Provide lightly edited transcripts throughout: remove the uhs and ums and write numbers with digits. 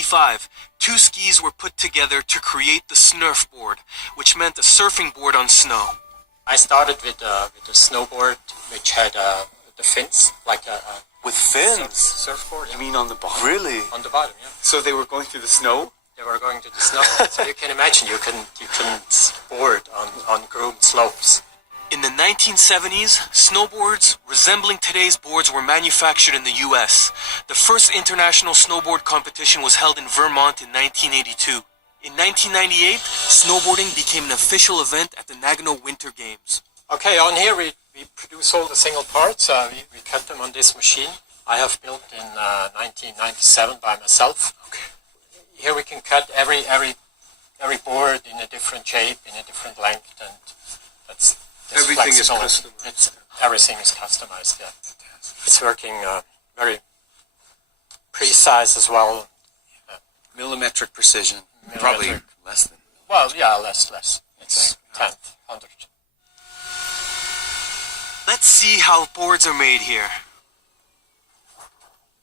1965, two skis were put together to create the snurfboard, which meant a surfing board on snow. I started with a snowboard which had the fins, like a With fins? surfboard. You mean on the bottom? Really? On the bottom, yeah. So they were going through the snow? They were going to the snow. So you can imagine you couldn't board on groomed slopes. In the 1970s, snowboards resembling today's boards were manufactured in the US. The first international snowboard competition was held in Vermont in 1982. In 1998, snowboarding became an official event at the Nagano Winter Games. Okay, on here we produce all the single parts. We cut them on this machine. I have built in 1997 by myself. Okay. Here we can cut every board in a different shape, in a different length, and that's Everything is flexible. customized. Everything is customized, yeah. It's working very precise as well. Millimetric precision. Millimetric. Probably less than. Well, yeah, less. It's tenth, 100th. Let's see how boards are made here.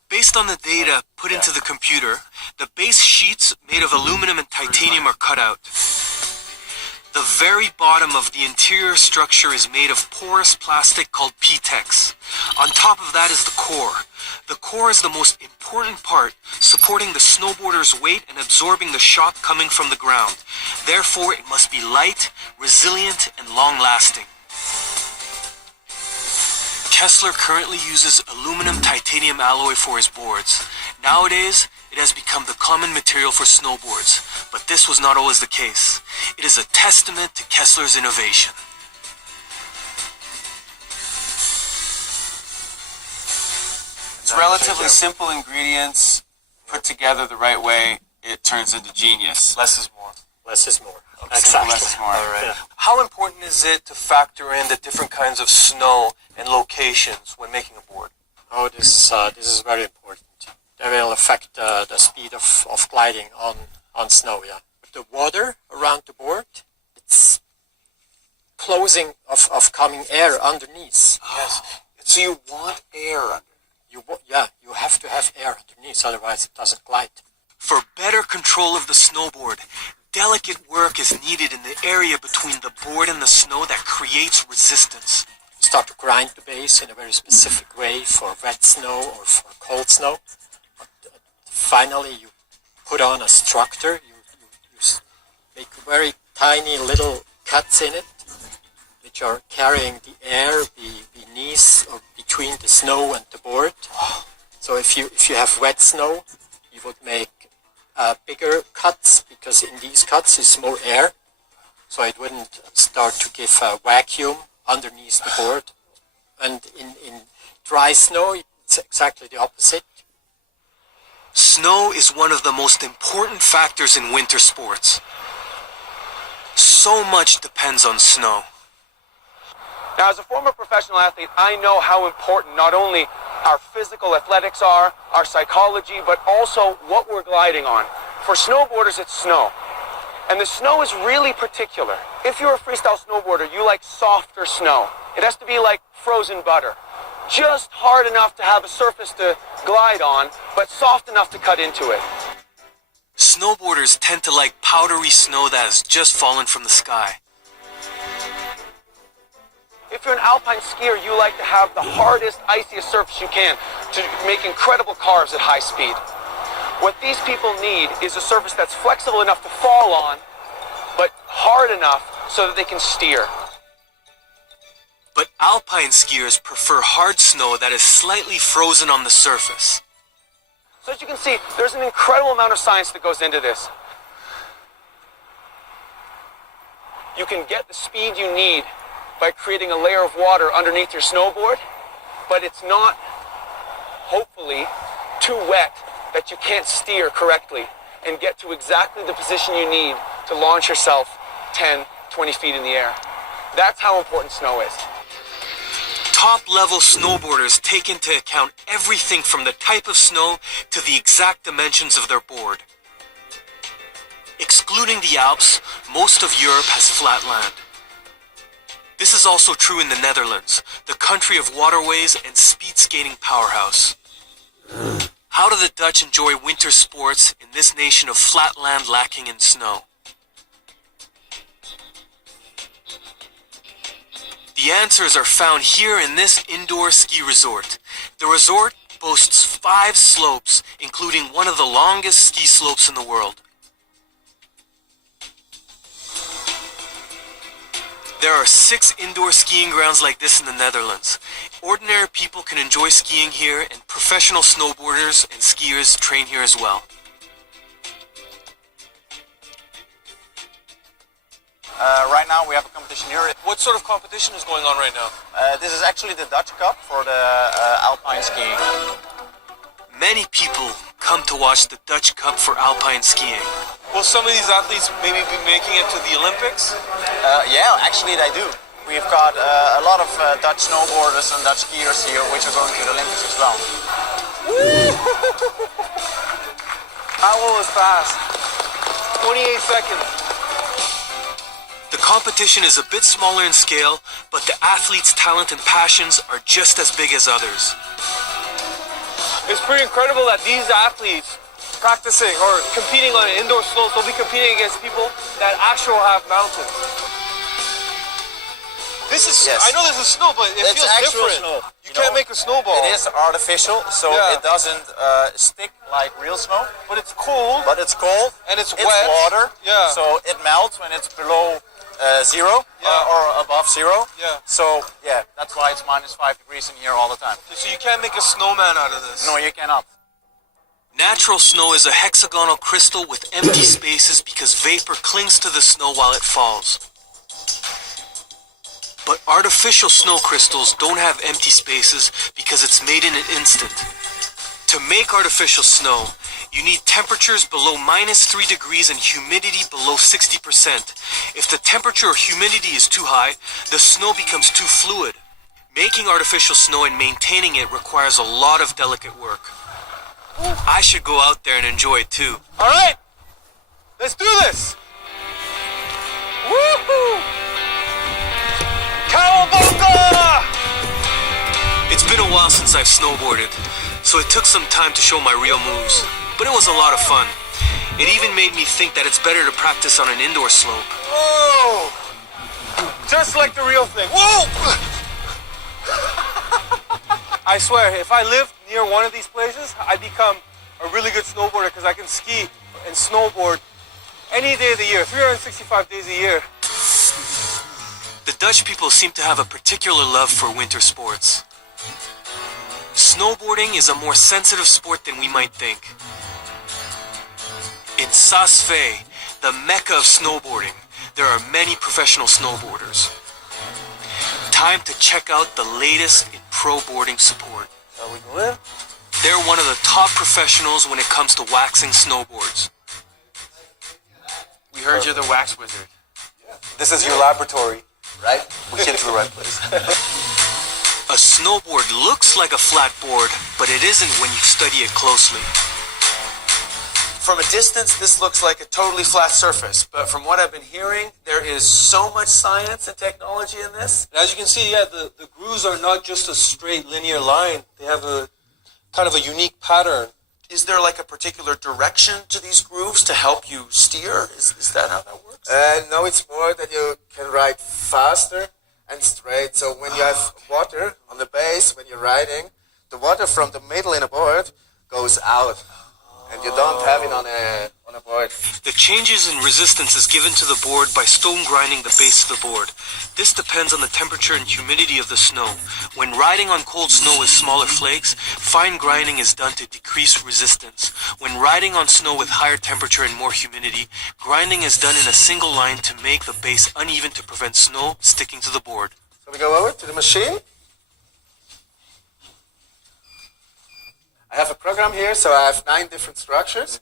Based on the data put into the computer, the base sheets made of aluminum and titanium are cut out. The very bottom of the interior structure is made of porous plastic called P-Tex. On top of that is the core. The core is the most important part, supporting the snowboarder's weight and absorbing the shock coming from the ground. Therefore, it must be light, resilient, and long-lasting. Kessler currently uses aluminum titanium alloy for his boards. Nowadays, it has become the common material for snowboards, but this was not always the case. It is a testament to Kessler's innovation. It's relatively simple ingredients put together the right way. It turns into genius. Less is more. Less is more. Simple, less is more. All right. Yeah. How important is it to factor in the different kinds of snow and locations when making a board? Oh, this is very important. They will affect the speed of gliding on snow, yeah. The water around the board, it's closing of coming air underneath. Yes. So you want air under. You have to have air underneath, otherwise it doesn't glide. For better control of the snowboard, delicate work is needed in the area between the board and the snow that creates resistance. Start to grind the base in a very specific way for wet snow or for cold snow. But finally, you put on a structure. You make very tiny little cuts in it, which are carrying the air beneath or between the snow and the board. So if you have wet snow, you would make bigger cuts, because in these cuts is more air, so it wouldn't start to give a vacuum underneath the board. And in dry snow, it's exactly the opposite. Snow is one of the most important factors in winter sports. So much depends on snow. Now, as a former professional athlete, I know how important not only our physical athletics are, our psychology, but also what we're gliding on. For snowboarders, it's snow. And the snow is really particular. If you're a freestyle snowboarder, you like softer snow. It has to be like frozen butter. Just hard enough to have a surface to glide on, but soft enough to cut into it. Snowboarders tend to like powdery snow that has just fallen from the sky. If you're an alpine skier, you like to have the hardest, iciest surface you can to make incredible carves at high speed. What these people need is a surface that's flexible enough to fall on, but hard enough so that they can steer. But alpine skiers prefer hard snow that is slightly frozen on the surface. So as you can see, there's an incredible amount of science that goes into this. You can get the speed you need by creating a layer of water underneath your snowboard, but it's not, hopefully, too wet that you can't steer correctly and get to exactly the position you need to launch yourself 10, 20 feet in the air. That's how important snow is. Top-level snowboarders take into account everything from the type of snow to the exact dimensions of their board. Excluding the Alps, most of Europe has flat land. This is also true in the Netherlands, the country of waterways and speed skating powerhouse. How do the Dutch enjoy winter sports in this nation of flat land lacking in snow? The answers are found here in this indoor ski resort. The resort boasts 5 slopes, including one of the longest ski slopes in the world. There are 6 indoor skiing grounds like this in the Netherlands. Ordinary people can enjoy skiing here, and professional snowboarders and skiers train here as well. Right now we have a competition here. What sort of competition is going on right now? This is actually the Dutch Cup for the alpine skiing. Many people come to watch the Dutch Cup for alpine skiing. Will some of these athletes maybe be making it to the Olympics? Yeah, actually they do. We've got a lot of Dutch snowboarders and Dutch skiers here, which are going to the Olympics as well. That one was fast. 28 seconds. The competition is a bit smaller in scale, but the athletes' talent and passions are just as big as others. It's pretty incredible that these athletes practicing or competing on an indoor slope will be competing against people that actually have mountains. This is, Yes. I know this is snow, but it It's feels actual different. snow. You can't make a snowball. It is artificial, so Yeah. it doesn't stick like real snow. But it's cold. But it's cold. And it's It's wet. water. Yeah. So it melts when it's below zero Yeah. or above zero. Yeah. So yeah, that's why it's -5 degrees in here all the time. So you can't make a snowman out of this. No, you cannot. Natural snow is a hexagonal crystal with empty spaces because vapor clings to the snow while it falls. But artificial snow crystals don't have empty spaces because it's made in an instant. To make artificial snow, you need temperatures below -3 degrees and humidity below 60%. If the temperature or humidity is too high, the snow becomes too fluid. Making artificial snow and maintaining it requires a lot of delicate work. I should go out there and enjoy it too. All right, let's do this. Woohoo! Cowabunga! It's been a while since I've snowboarded, so it took some time to show my real moves, but it was a lot of fun. It even made me think that it's better to practice on an indoor slope. Whoa! Just like the real thing. Whoa! I swear, if I lived near one of these places, I'd become a really good snowboarder because I can ski and snowboard any day of the year, 365 days a year. The Dutch people seem to have a particular love for winter sports. Snowboarding is a more sensitive sport than we might think. In Saas-Fee, the mecca of snowboarding, there are many professional snowboarders. Time to check out the latest in pro boarding support. Are we going? They're one of the top professionals when it comes to waxing snowboards. We heard you're the wax wizard. This is your laboratory. Right? We came to the right place. A snowboard looks like a flat board, but it isn't when you study it closely. From a distance, this looks like a totally flat surface, but from what I've been hearing, there is so much science and technology in this. As you can see, yeah, the grooves are not just a straight linear line. They have a kind of a unique pattern. Is there like a particular direction to these grooves to help you steer? Is that how that works? No, it's more that you can ride faster and straight. So when you have water on the base, when you're riding, the water from the middle in a board goes out. And you don't have it on a board. The changes in resistance is given to the board by stone grinding the base of the board. This depends on the temperature and humidity of the snow. When riding on cold snow with smaller flakes, fine grinding is done to decrease resistance. When riding on snow with higher temperature and more humidity, grinding is done in a single line to make the base uneven to prevent snow sticking to the board. So we go over to the machine. I have a program here, so I have 9 different structures.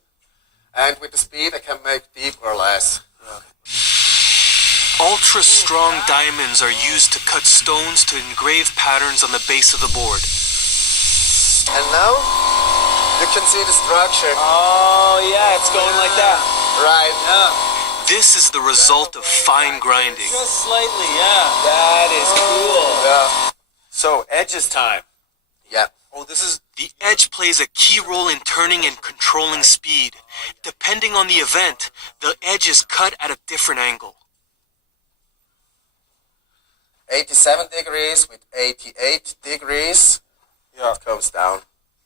And with the speed, I can make deep or less. Ultra-strong diamonds are used to cut stones to engrave patterns on the base of the board. And now, you can see the structure. Oh, yeah, it's going like that. Right. Yeah. This is the result of fine grinding. Just slightly, yeah. That is cool. Yeah. So, edges time. Yeah. Oh, this is... The edge plays a key role in turning and controlling speed. Depending on the event, the edge is cut at a different angle. 87 degrees with 88 degrees. Yeah. It comes down.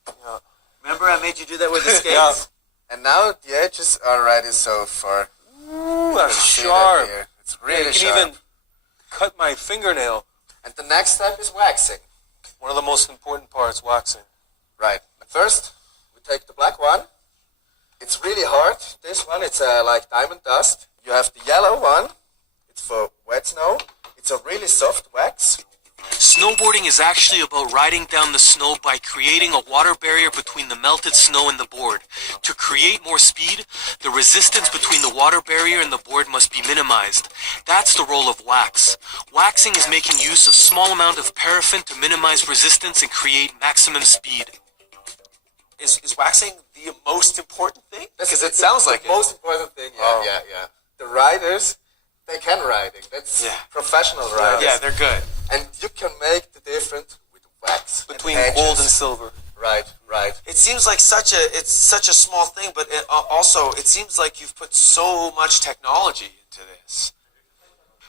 Yeah. Remember I made you do that with the skates? Yeah. And now the edges are ready so far. Ooh, that's See that sharp. here? It's Yeah, really you can sharp. even cut my fingernail. And the next step is waxing. One of the most important parts, waxing. Right. First, we take the black one. It's really hard. This one, it's like diamond dust. You have the yellow one. It's for wet snow. It's a really soft wax. Snowboarding is actually about riding down the snow by creating a water barrier between the melted snow and the board. To create more speed, the resistance between the water barrier and the board must be minimized. That's the role of wax. Waxing is making use of small amount of paraffin to minimize resistance and create maximum speed. Is waxing the most important thing? Because it The- sounds like the it. most important thing. Yeah, Oh. yeah. The riders, they can riding. That's Yeah. professional riders. Yeah, they're good. And you can make the difference with wax. Between and gold edges. and silver. Right. It seems like such a small thing, but also it seems like you've put so much technology into this.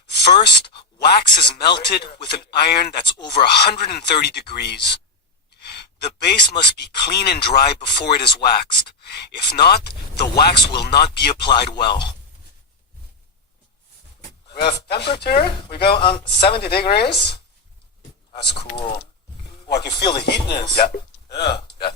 First, wax is melted with an iron that's over 130 degrees. The base must be clean and dry before it is waxed. If not, the wax will not be applied well. We have temperature. We go on 70 degrees. That's cool. Oh, I can feel the heatness. Yeah. Yeah.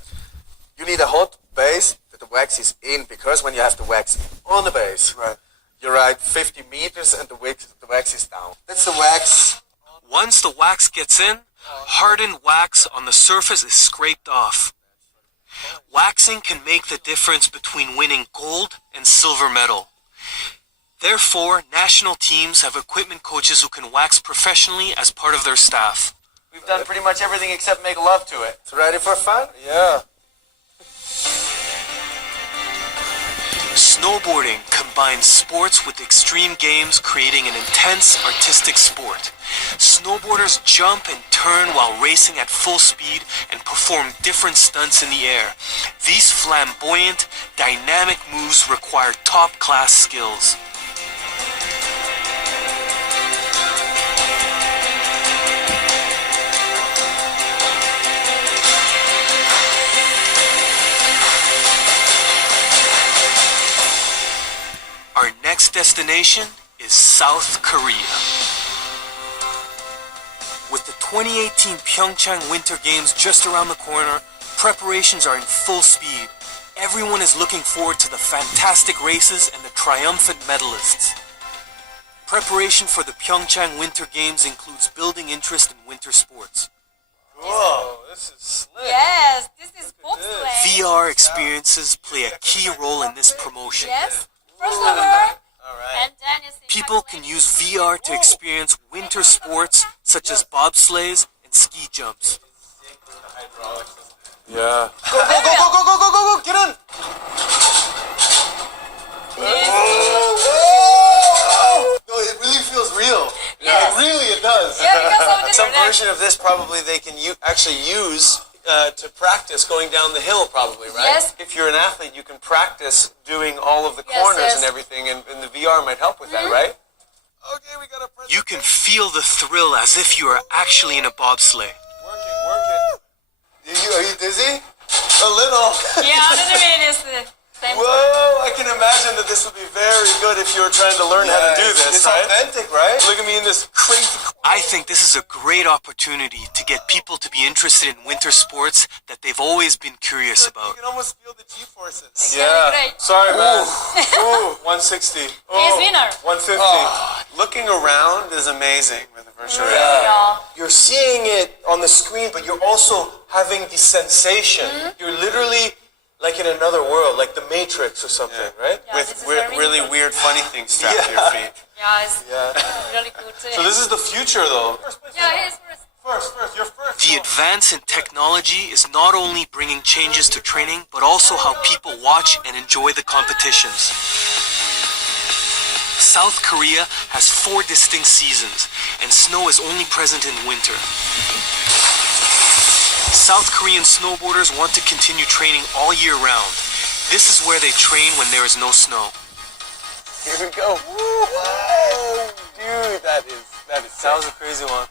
You need a hot base that the wax is in, because when you have the wax on the base, Right. you ride 50 meters and the wax is down. That's the wax. Once the wax gets in, hardened wax on the surface is scraped off. Waxing can make the difference between winning gold and silver medal. Therefore, national teams have equipment coaches who can wax professionally as part of their staff. We've done pretty much everything except make love to it. It's ready for fun. Yeah. Snowboarding combines sports with extreme games, creating an intense artistic sport. Snowboarders jump and turn while racing at full speed and perform different stunts in the air. These flamboyant, dynamic moves require top-class skills. Our next destination is South Korea. With the 2018 Pyeongchang Winter Games just around the corner, preparations are in full speed. Everyone is looking forward to the fantastic races and the triumphant medalists. Preparation for the Pyeongchang Winter Games includes building interest in winter sports. Whoa, this is slick. Yes, this is bobsleigh. VR experiences play a key role in this promotion. Yes. First of all, and then you see People can use VR to experience winter sports such as bobsleighs and ski jumps. Yeah. Go, get in. No, it really feels real. Yes. It does. Yeah, because of the Some version of this probably they can actually use to practice going down the hill, probably, right? Yes. If you're an athlete, you can practice doing all of the Yes, corners yes. and everything, and the VR might help with that, right? Okay, we got a You can feel the thrill as if you are actually in a bobsleigh. working. Are you dizzy? A little. Yeah, a little bit is the same. Whoa, I can imagine that this would be very good if you were trying to learn how to do this, It's right? authentic, right? Look at me in this crazy... I think this is a great opportunity to get people to be interested in winter sports that they've always been curious You about. can almost feel the G-forces. Yeah. Great. Sorry, man. Ooh, 160. He's winner. 150. Looking around is amazing with the virtual Yeah. You're seeing it on the screen, but you're also having the sensation. You're literally like in another world, like the Matrix or something, right? Yeah, with this is very really good. weird, funny things strapped to your feet. Yeah, it's Yeah. really good. So this is the future, though. Yeah, he's first. First, you're first. The advance in technology is not only bringing changes to training, but also how people watch and enjoy the competitions. South Korea has 4 distinct seasons, and snow is only present in winter. South Korean snowboarders want to continue training all year round. This is where they train when there is no snow. Here we go. Whoa, dude, that is That was a crazy one.